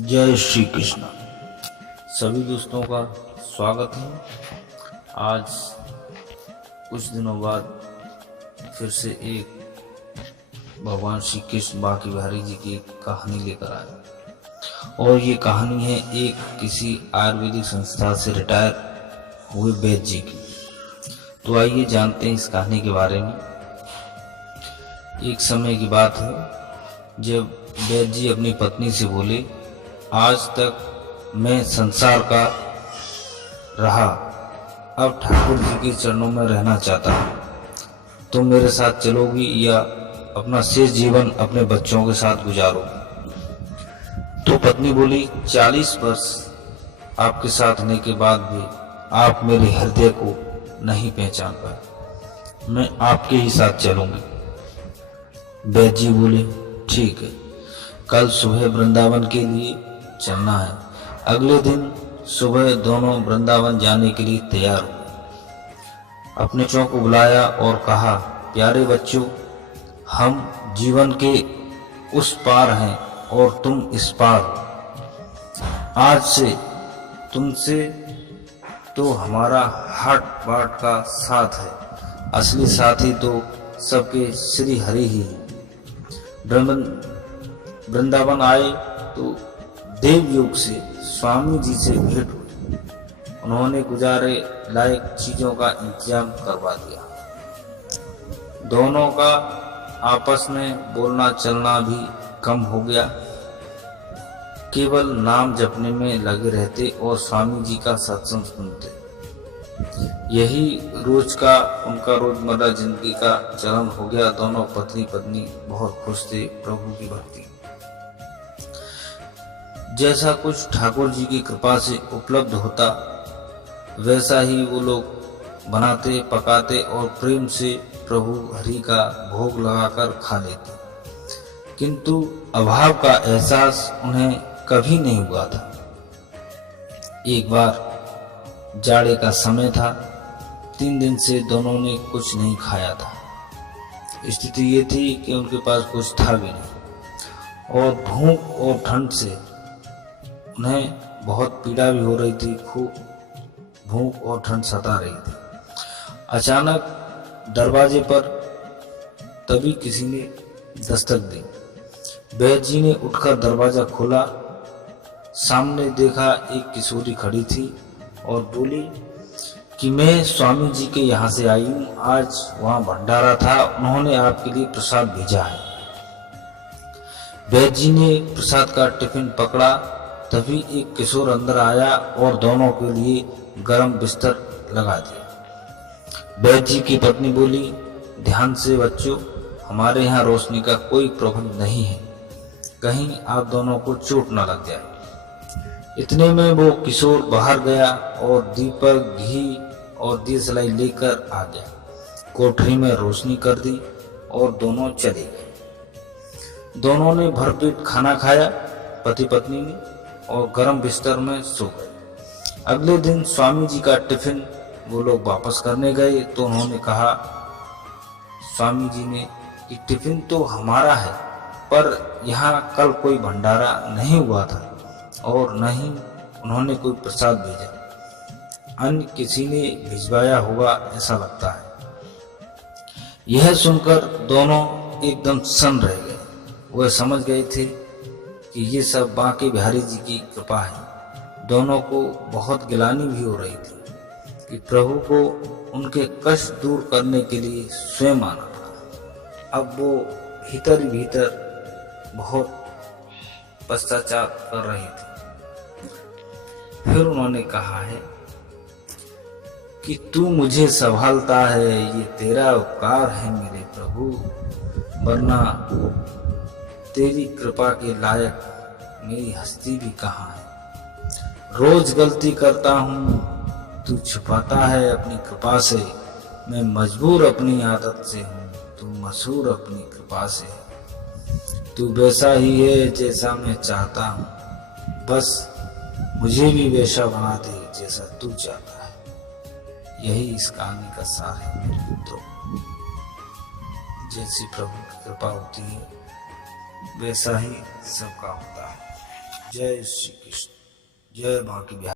जय श्री कृष्ण। सभी दोस्तों का स्वागत है। आज कुछ दिनों बाद फिर से एक भगवान श्री कृष्ण बांके बिहारी जी की कहानी लेकर आए और ये कहानी है एक किसी आयुर्वेदिक संस्था से रिटायर हुए वैद्य जी की। तो आइए जानते हैं इस कहानी के बारे में। एक समय की बात है जब वैद्य जी अपनी पत्नी से बोले, आज तक मैं संसार का रहा, अब ठाकुर जी के चरणों में रहना चाहता हूँ। तुम मेरे साथ चलोगी या अपना शेष जीवन अपने बच्चों के साथ गुजारोगी? तो पत्नी बोली, 40 वर्ष आपके साथ रहने के बाद भी आप मेरे हृदय को नहीं पहचान पाए, मैं आपके ही साथ चलूंगी। वैद्य जी बोले, ठीक है, कल सुबह वृंदावन के लिए चलना है। अगले दिन सुबह दोनों वृंदावन जाने के लिए तैयार हुए। अपने बच्चों को बुलाया और कहा, प्यारे बच्चों, हम जीवन के उस पार हैं और तुम इस पार हो। आज से तुमसे तो हमारा हाट बाट का साथ है, असली साथी तो सबके श्री हरि ही है। वृंदावन आए तो देवयोग से स्वामी जी से भेंट हुई। उन्होंने गुजारे लायक चीजों का इंतजाम करवा दिया। दोनों का आपस में बोलना चलना भी कम हो गया, केवल नाम जपने में लगे रहते और स्वामी जी का सत्संग सुनते। यही रोज का उनका रोजमर्रा जिंदगी का चलन हो गया। दोनों पत्नी पत्नी बहुत खुश थे प्रभु की भक्ति। जैसा कुछ ठाकुर जी की कृपा से उपलब्ध होता वैसा ही वो लोग बनाते पकाते और प्रेम से प्रभु हरि का भोग लगाकर खा लेते, किंतु अभाव का एहसास उन्हें कभी नहीं हुआ था। एक बार जाड़े का समय था, 3 दिन से दोनों ने कुछ नहीं खाया था। स्थिति ये थी कि उनके पास कुछ था भी नहीं और भूख और ठंड से उन्हें बहुत पीड़ा भी हो रही थी। खूब भूख और ठंड सता रही थी। अचानक दरवाजे पर तभी किसी ने दस्तक दी। वैद्य जी ने उठकर दरवाजा खोला। सामने देखा एक किशोरी खड़ी थी और बोली कि मैं स्वामी जी के यहाँ से आई हूँ, आज वहाँ भंडारा था, उन्होंने आपके लिए प्रसाद भेजा है। वैद्य जी ने प्रसाद का टिफिन पकड़ा, तभी एक किशोर अंदर आया और दोनों के लिए गर्म बिस्तर लगा दिया। वैद्य जी की पत्नी बोली, ध्यान से बच्चों, हमारे यहाँ रोशनी का कोई प्रबंध नहीं है, कहीं आप दोनों को चोट न लग जाए। इतने में वो किशोर बाहर गया और दीपक घी और दियसलाई लेकर आ गया। कोठरी में रोशनी कर दी और दोनों चले गए। दोनों ने भरपेट खाना खाया, पति पत्नी ने, और गर्म बिस्तर में सो गए। अगले दिन स्वामी जी का टिफिन वो लोग वापस करने गए तो उन्होंने कहा स्वामी जी ने कि टिफिन तो हमारा है, पर यहाँ कल कोई भंडारा नहीं हुआ था और न ही उन्होंने कोई प्रसाद भेजा, अन्य किसी ने भिजवाया होगा ऐसा लगता है। यह सुनकर दोनों एकदम सन्न रह गए। वह समझ गए थे कि ये सब बांके बिहारी जी की कृपा है। दोनों को बहुत गिलानी भी हो रही थी कि प्रभु को उनके कष्ट दूर करने के लिए स्वयं आना पड़ा। अब वो भीतर ही भीतर बहुत पश्चाताप कर रही थी। फिर उन्होंने कहा है कि तू मुझे संभालता है, ये तेरा उपकार है मेरे प्रभु, वरना तेरी कृपा के लायक मेरी हस्ती भी कहाँ है। रोज गलती करता हूँ, तू छुपाता है अपनी कृपा से। मैं मजबूर अपनी आदत से हूँ, तू मशहूर अपनी कृपा से है। तू वैसा ही है जैसा मैं चाहता हूँ, बस मुझे भी वैसा बना दे जैसा तू चाहता है। यही इस कहानी का सार है मेरे मित्रों। जैसी प्रभु की कृपा होती है वैसा ही सबका होता है। जय श्री कृष्ण। जय मां की बिहार।